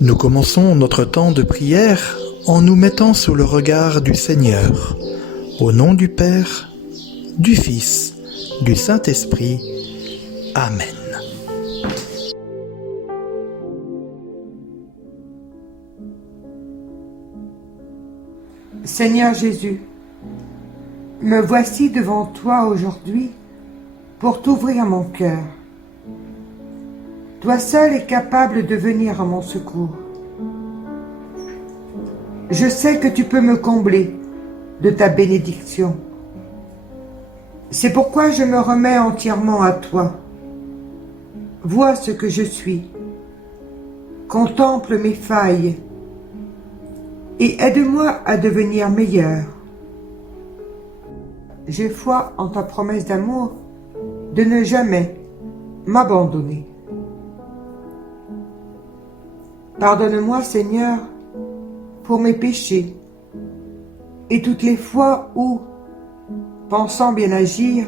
Nous commençons notre temps de prière en nous mettant sous le regard du Seigneur. Au nom du Père, du Fils, du Saint-Esprit. Amen. Seigneur Jésus, me voici devant toi aujourd'hui pour t'ouvrir mon cœur. Toi seul es capable de venir à mon secours. Je sais que tu peux me combler de ta bénédiction. C'est pourquoi je me remets entièrement à toi. Vois ce que je suis. Contemple mes failles et aide-moi à devenir meilleur. J'ai foi en ta promesse d'amour de ne jamais m'abandonner. Pardonne-moi, Seigneur, pour mes péchés et toutes les fois où, pensant bien agir,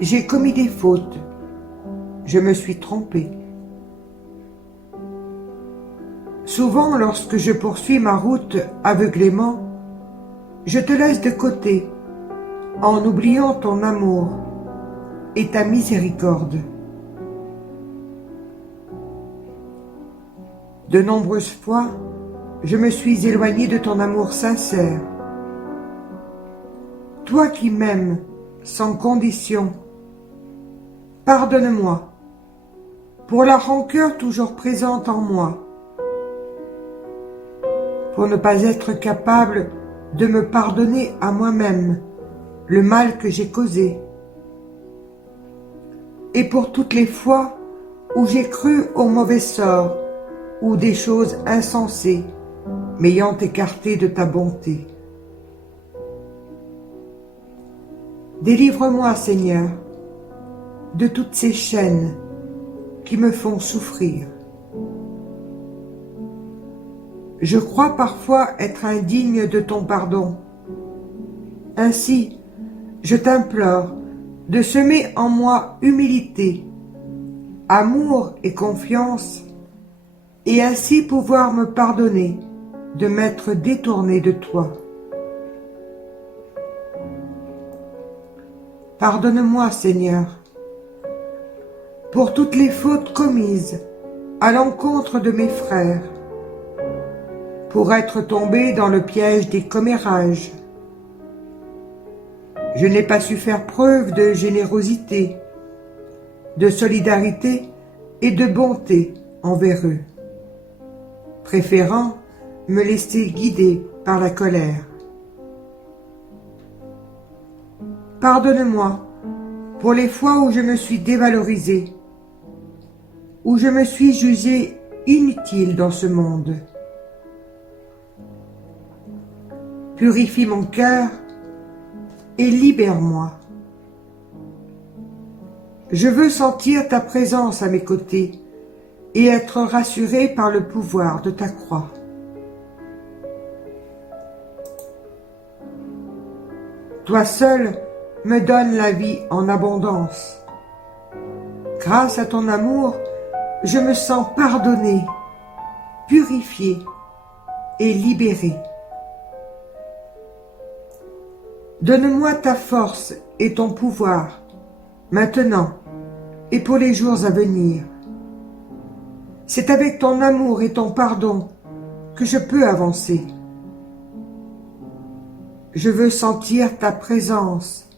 j'ai commis des fautes. Je me suis trompé. Souvent, lorsque je poursuis ma route aveuglément, je te laisse de côté en oubliant ton amour et ta miséricorde. De nombreuses fois, je me suis éloigné de ton amour sincère. Toi qui m'aimes sans condition, pardonne-moi pour la rancœur toujours présente en moi, pour ne pas être capable de me pardonner à moi-même le mal que j'ai causé, et pour toutes les fois où j'ai cru au mauvais sort ou des choses insensées m'ayant écarté de ta bonté. Délivre-moi, Seigneur, de toutes ces chaînes qui me font souffrir. Je crois parfois être indigne de ton pardon. Ainsi, je t'implore de semer en moi humilité, amour et confiance, et ainsi pouvoir me pardonner de m'être détourné de toi. Pardonne-moi, Seigneur, pour toutes les fautes commises à l'encontre de mes frères, pour être tombé dans le piège des commérages. Je n'ai pas su faire preuve de générosité, de solidarité et de bonté envers eux, préférant me laisser guider par la colère. Pardonne-moi pour les fois où je me suis dévalorisé, où je me suis jugé inutile dans ce monde. Purifie mon cœur et libère-moi. Je veux sentir ta présence à mes côtés et être rassuré par le pouvoir de ta croix. Toi seul me donnes la vie en abondance. Grâce à ton amour, je me sens pardonné, purifié et libéré. Donne-moi ta force et ton pouvoir, maintenant et pour les jours à venir. C'est avec ton amour et ton pardon que je peux avancer. Je veux sentir ta présence,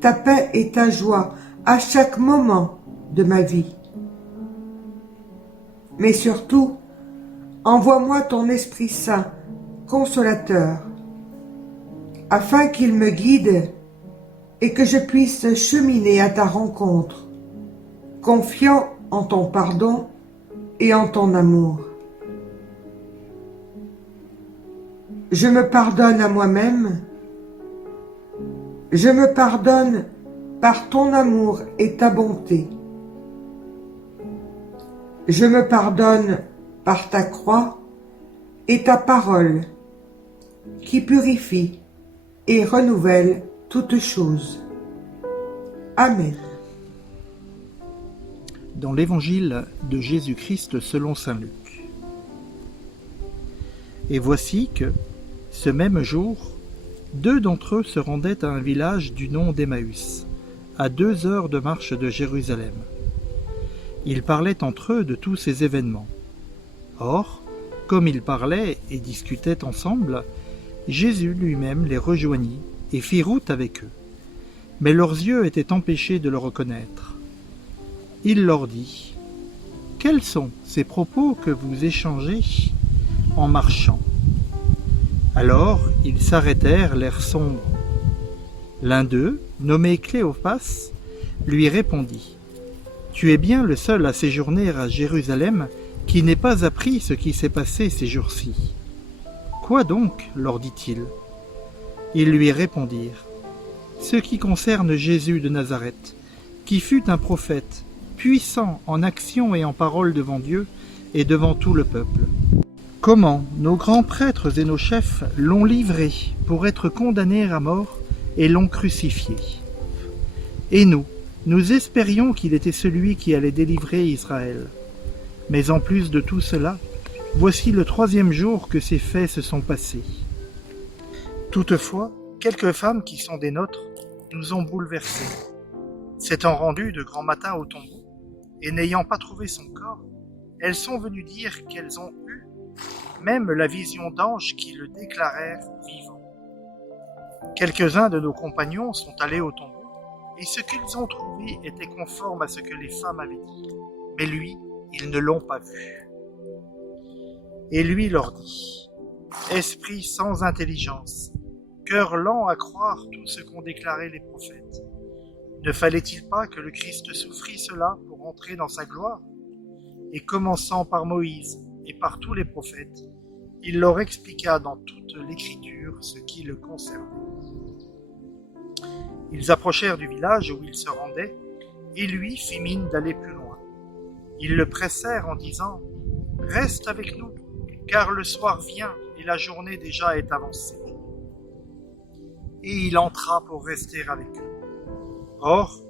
ta paix et ta joie à chaque moment de ma vie. Mais surtout, envoie-moi ton Esprit Saint, consolateur, afin qu'il me guide et que je puisse cheminer à ta rencontre, confiant en ton pardon et en ton amour. Je me pardonne à moi-même. Je me pardonne par ton amour et ta bonté. Je me pardonne par ta croix et ta parole qui purifie et renouvelle toutes choses. Amen. Dans l'Évangile de Jésus-Christ selon saint Luc. Et voici que, ce même jour, 2 d'entre eux se rendaient à un village du nom d'Emmaüs, à 2 heures de marche de Jérusalem. Ils parlaient entre eux de tous ces événements. Or, comme ils parlaient et discutaient ensemble, Jésus lui-même les rejoignit et fit route avec eux. Mais leurs yeux étaient empêchés de le reconnaître. Il leur dit : « Quels sont ces propos que vous échangez en marchant ?» Alors ils s'arrêtèrent, l'air sombre. L'un d'eux, nommé Cléopas, lui répondit : « Tu es bien le seul à séjourner à Jérusalem qui n'ait pas appris ce qui s'est passé ces jours-ci. » « Quoi donc ? Leur dit-il. Ils lui répondirent : « Ce qui concerne Jésus de Nazareth, qui fut un prophète, puissant en action et en parole devant Dieu et devant tout le peuple. Comment nos grands prêtres et nos chefs l'ont livré pour être condamné à mort et l'ont crucifié. Et nous espérions qu'il était celui qui allait délivrer Israël. Mais en plus de tout cela, voici le 3e jour que ces faits se sont passés. Toutefois, quelques femmes qui sont des nôtres nous ont bouleversés. S'étant rendues de grand matin au tombeau, et n'ayant pas trouvé son corps, elles sont venues dire qu'elles ont eu même la vision d'anges qui le déclarèrent vivant. Quelques-uns de nos compagnons sont allés au tombeau, et ce qu'ils ont trouvé était conforme à ce que les femmes avaient dit. Mais lui, ils ne l'ont pas vu. Et lui leur dit : Esprit sans intelligence, cœur lent à croire tout ce qu'ont déclaré les prophètes. Ne fallait-il pas que le Christ souffrit cela pour entrer dans sa gloire ? Et commençant par Moïse et par tous les prophètes, il leur expliqua dans toute l'Écriture ce qui le concernait. Ils approchèrent du village où il se rendait, et lui fit mine d'aller plus loin. Ils le pressèrent en disant : Reste avec nous, car le soir vient et la journée déjà est avancée. Et il entra pour rester avec eux. Or,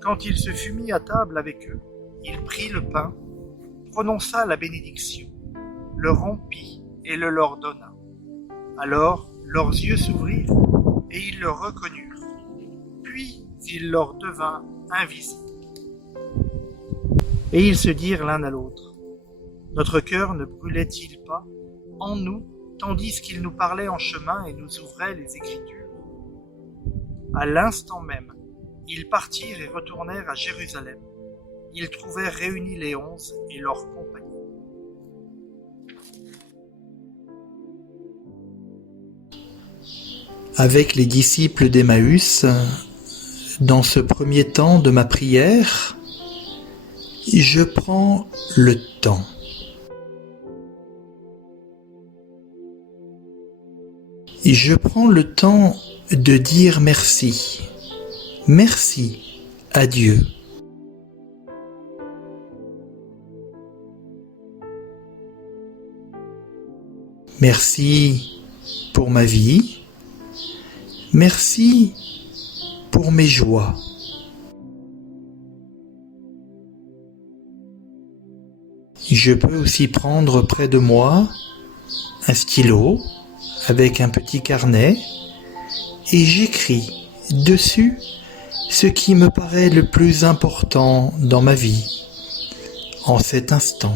quand il se fut mis à table avec eux, il prit le pain, prononça la bénédiction, le rompit et le leur donna. Alors leurs yeux s'ouvrirent et ils le reconnurent. Puis il leur devint invisible. Et ils se dirent l'un à l'autre : Notre cœur ne brûlait-il pas en nous, tandis qu'il nous parlait en chemin et nous ouvrait les Écritures ? À l'instant même, ils partirent et retournèrent à Jérusalem. Ils trouvèrent réunis les 11 et leurs compagnons. Avec les disciples d'Emmaüs, dans ce premier temps de ma prière, je prends le temps. Je prends le temps de dire merci. Merci à Dieu. Merci pour ma vie. Merci pour mes joies. Je peux aussi prendre près de moi un stylo avec un petit carnet et j'écris dessus ce qui me paraît le plus important dans ma vie en cet instant.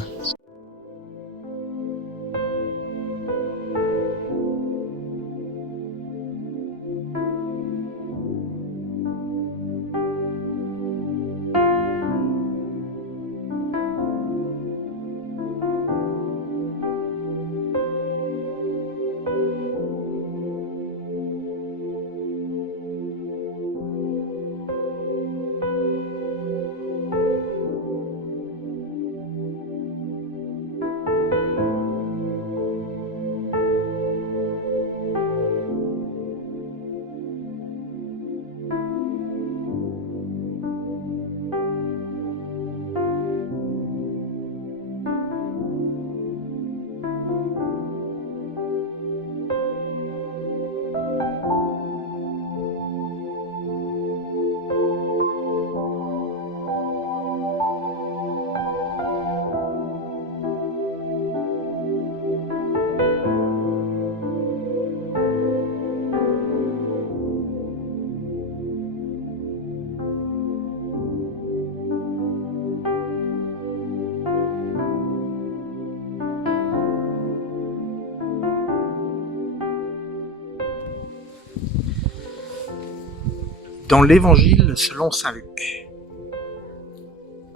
Dans l'Évangile selon saint Luc.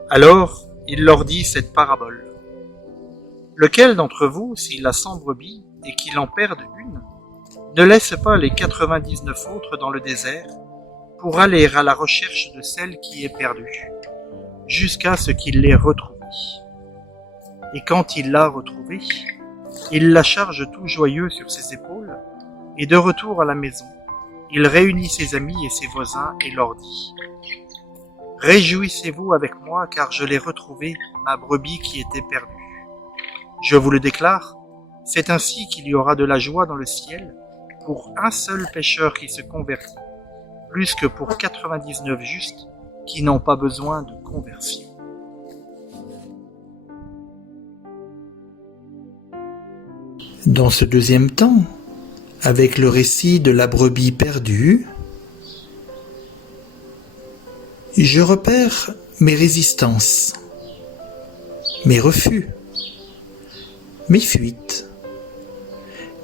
Alors, il leur dit cette parabole. Lequel d'entre vous, s'il a 100 brebis et qu'il en perde une, ne laisse pas les 99 autres dans le désert pour aller à la recherche de celle qui est perdue, jusqu'à ce qu'il l'ait retrouvée. Et quand il l'a retrouvée, il la charge tout joyeux sur ses épaules, et de retour à la maison, il réunit ses amis et ses voisins et leur dit « Réjouissez-vous avec moi, car je l'ai retrouvée, ma brebis qui était perdue. Je vous le déclare, c'est ainsi qu'il y aura de la joie dans le ciel pour un seul pécheur qui se convertit, plus que pour 99 justes qui n'ont pas besoin de conversion. » Dans ce deuxième temps, avec le récit de la brebis perdue, je repère mes résistances, mes refus, mes fuites,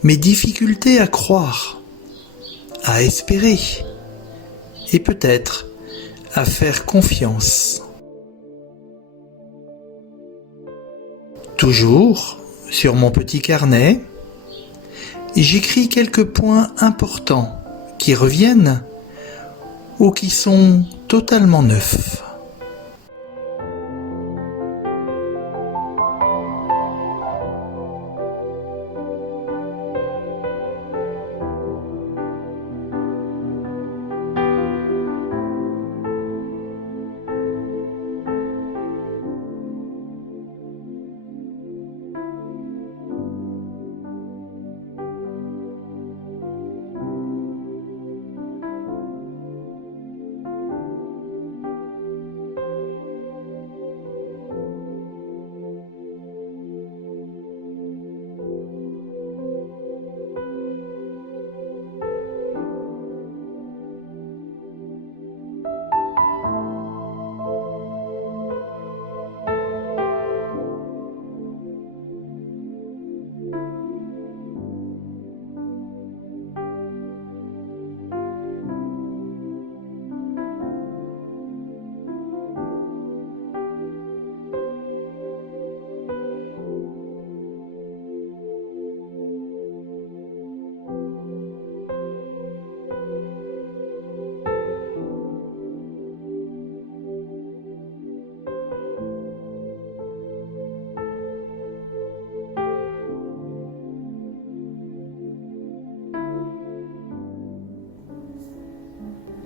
mes difficultés à croire, à espérer et peut-être à faire confiance. Toujours sur mon petit carnet, j'écris quelques points importants qui reviennent ou qui sont totalement neufs.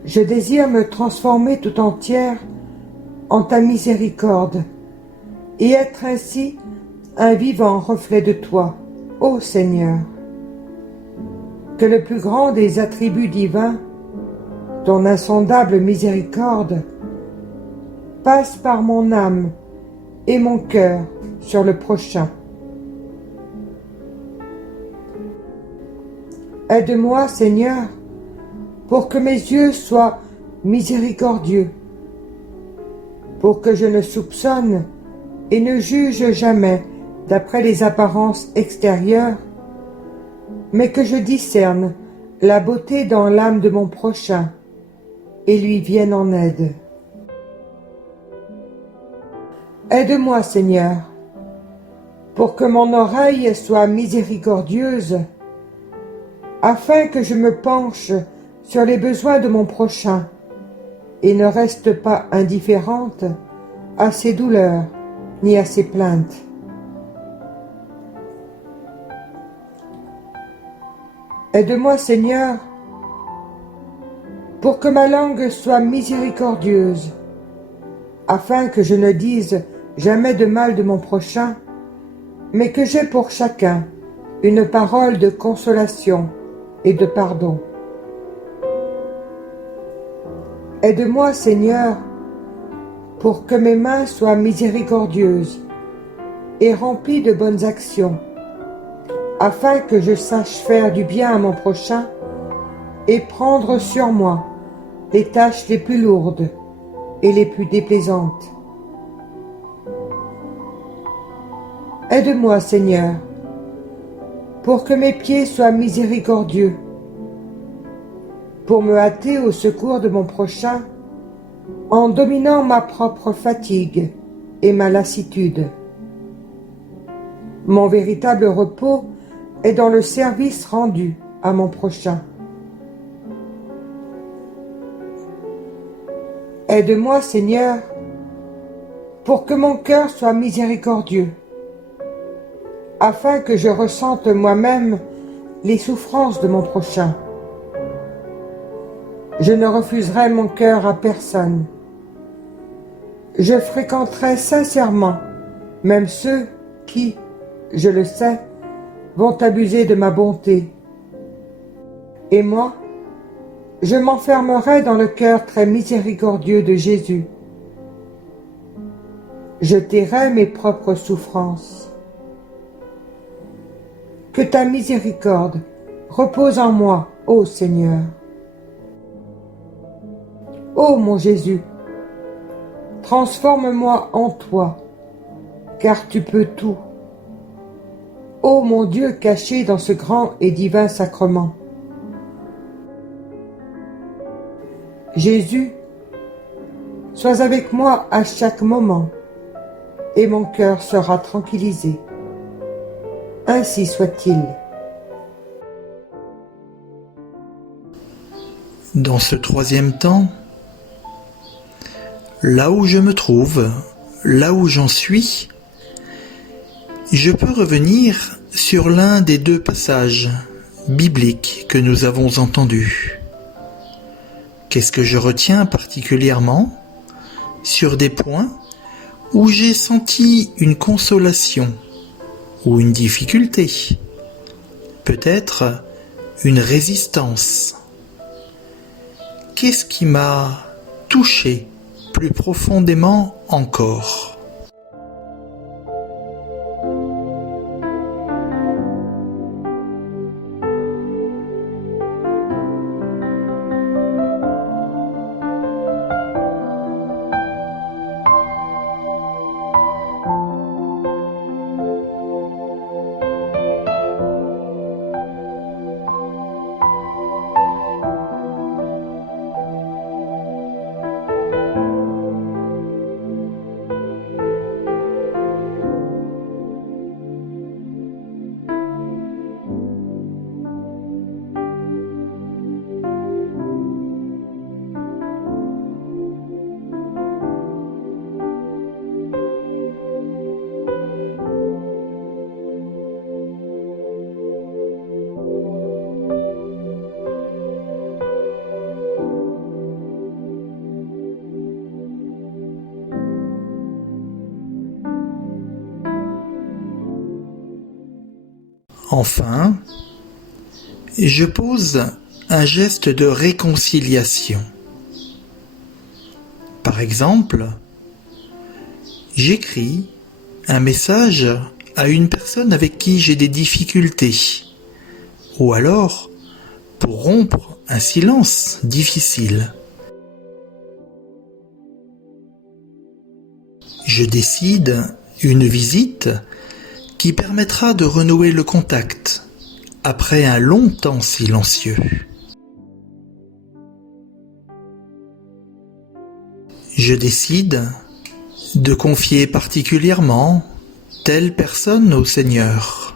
Je désire me transformer tout entière en ta miséricorde et être ainsi un vivant reflet de toi, ô Seigneur. Que le plus grand des attributs divins, ton insondable miséricorde, passe par mon âme et mon cœur sur le prochain. Aide-moi, Seigneur, pour que mes yeux soient miséricordieux, pour que je ne soupçonne et ne juge jamais d'après les apparences extérieures, mais que je discerne la beauté dans l'âme de mon prochain et lui vienne en aide. Aide-moi, Seigneur, pour que mon oreille soit miséricordieuse, afin que je me penche sur les besoins de mon prochain et ne reste pas indifférente à ses douleurs ni à ses plaintes. Aide-moi, Seigneur, pour que ma langue soit miséricordieuse, afin que je ne dise jamais de mal de mon prochain, mais que j'aie pour chacun une parole de consolation et de pardon. Aide-moi, Seigneur, pour que mes mains soient miséricordieuses et remplies de bonnes actions, afin que je sache faire du bien à mon prochain et prendre sur moi les tâches les plus lourdes et les plus déplaisantes. Aide-moi, Seigneur, pour que mes pieds soient miséricordieux pour me hâter au secours de mon prochain en dominant ma propre fatigue et ma lassitude. Mon véritable repos est dans le service rendu à mon prochain. Aide-moi, Seigneur, pour que mon cœur soit miséricordieux, afin que je ressente moi-même les souffrances de mon prochain. Je ne refuserai mon cœur à personne. Je fréquenterai sincèrement même ceux qui, je le sais, vont abuser de ma bonté. Et moi, je m'enfermerai dans le cœur très miséricordieux de Jésus. Je tairai mes propres souffrances. Que ta miséricorde repose en moi, ô Seigneur. Ô mon Jésus, transforme-moi en toi, car tu peux tout. Ô mon Dieu caché dans ce grand et divin sacrement. Jésus, sois avec moi à chaque moment, et mon cœur sera tranquillisé. Ainsi soit-il. Dans ce troisième temps, là où je me trouve, là où j'en suis, je peux revenir sur l'un des deux passages bibliques que nous avons entendus. Qu'est-ce que je retiens particulièrement sur des points où j'ai senti une consolation ou une difficulté, peut-être une résistance. Qu'est-ce qui m'a touché plus profondément encore ? Enfin, je pose un geste de réconciliation. Par exemple, j'écris un message à une personne avec qui j'ai des difficultés, ou alors pour rompre un silence difficile. Je décide une visite qui permettra de renouer le contact après un long temps silencieux. Je décide de confier particulièrement telle personne au Seigneur.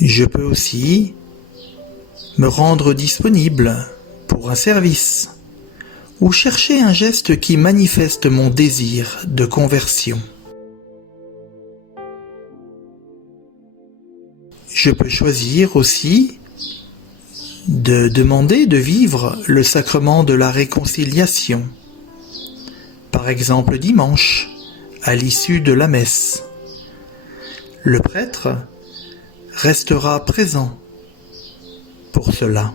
Je peux aussi me rendre disponible pour un service ou chercher un geste qui manifeste mon désir de conversion. Je peux choisir aussi de demander de vivre le sacrement de la réconciliation, par exemple dimanche, à l'issue de la messe. Le prêtre restera présent pour cela.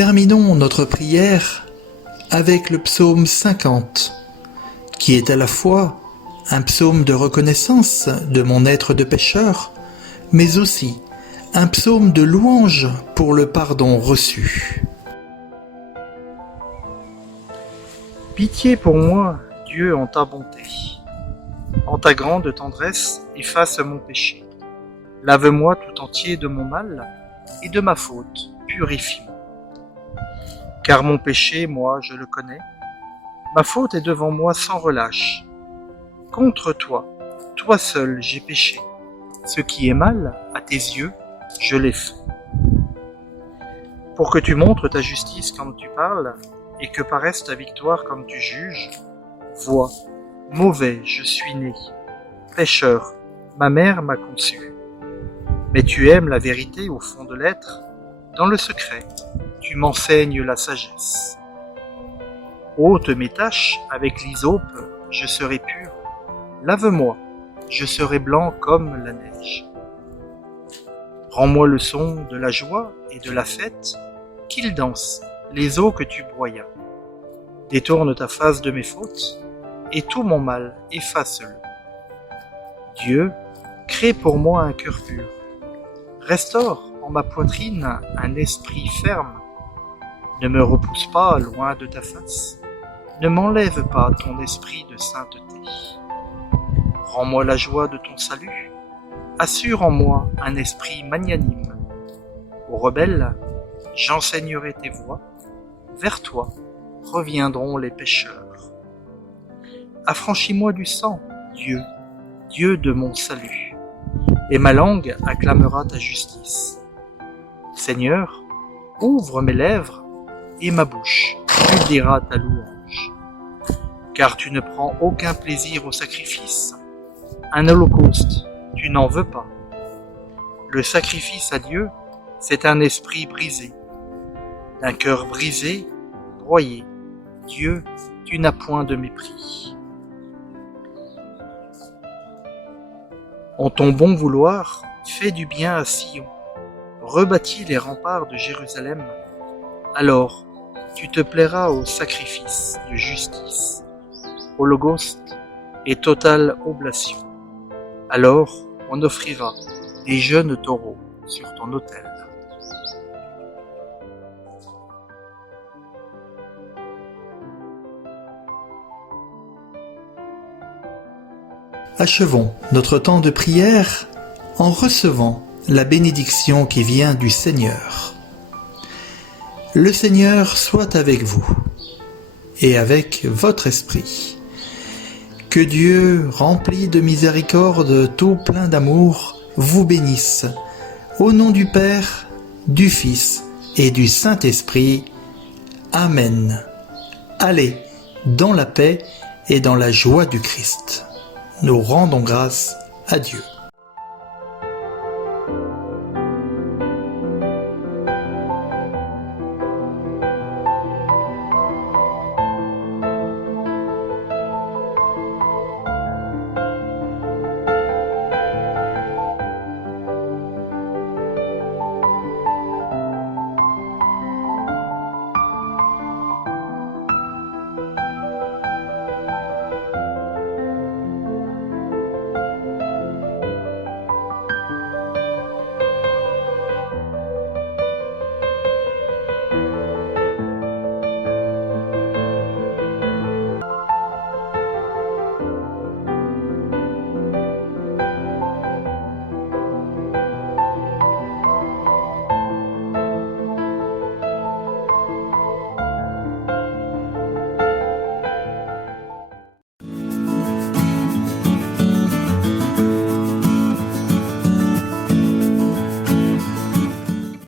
terminons notre prière avec le psaume 50, qui est à la fois un psaume de reconnaissance de mon être de pécheur, mais aussi un psaume de louange pour le pardon reçu. Pitié pour moi, Dieu, en ta bonté. En ta grande tendresse, efface mon péché. Lave-moi tout entier de mon mal et de ma faute, purifie-moi. Car mon péché, moi, je le connais. Ma faute est devant moi sans relâche. Contre toi, toi seul, j'ai péché. Ce qui est mal, à tes yeux, je l'ai fait. Pour que tu montres ta justice quand tu parles, et que paraisse ta victoire quand tu juges, vois, mauvais je suis né, pécheur, ma mère m'a conçu. Mais tu aimes la vérité au fond de l'être, dans le secret, tu m'enseignes la sagesse. Ôte mes taches, avec l'hysope, je serai pur. Lave-moi, je serai blanc comme la neige. Rends-moi le son de la joie et de la fête, qu'ils dansent, les eaux que tu broyas. Détourne ta face de mes fautes, et tout mon mal, efface-le. Dieu, crée pour moi un cœur pur. Restaure en ma poitrine un esprit ferme. Ne me repousse pas loin de ta face. Ne m'enlève pas ton esprit de sainteté. Rends-moi la joie de ton salut. Assure en moi un esprit magnanime. Aux rebelles, j'enseignerai tes voies. Vers toi reviendront les pécheurs. Affranchis-moi du sang, Dieu, Dieu de mon salut, et ma langue acclamera ta justice. Seigneur, ouvre mes lèvres, et ma bouche publiera ta louange. Car tu ne prends aucun plaisir au sacrifice. Un holocauste, tu n'en veux pas. Le sacrifice à Dieu, c'est un esprit brisé. D'un cœur brisé, broyé, Dieu, tu n'as point de mépris. En ton bon vouloir, fais du bien à Sion, rebâtis les remparts de Jérusalem. Alors, tu te plairas au sacrifice de justice, holocauste et totale oblation. Alors, on offrira des jeunes taureaux sur ton autel. Achevons notre temps de prière en recevant la bénédiction qui vient du Seigneur. Le Seigneur soit avec vous et avec votre esprit. Que Dieu, rempli de miséricorde, tout plein d'amour, vous bénisse. Au nom du Père, du Fils et du Saint-Esprit. Amen. Allez dans la paix et dans la joie du Christ. Nous rendons grâce à Dieu.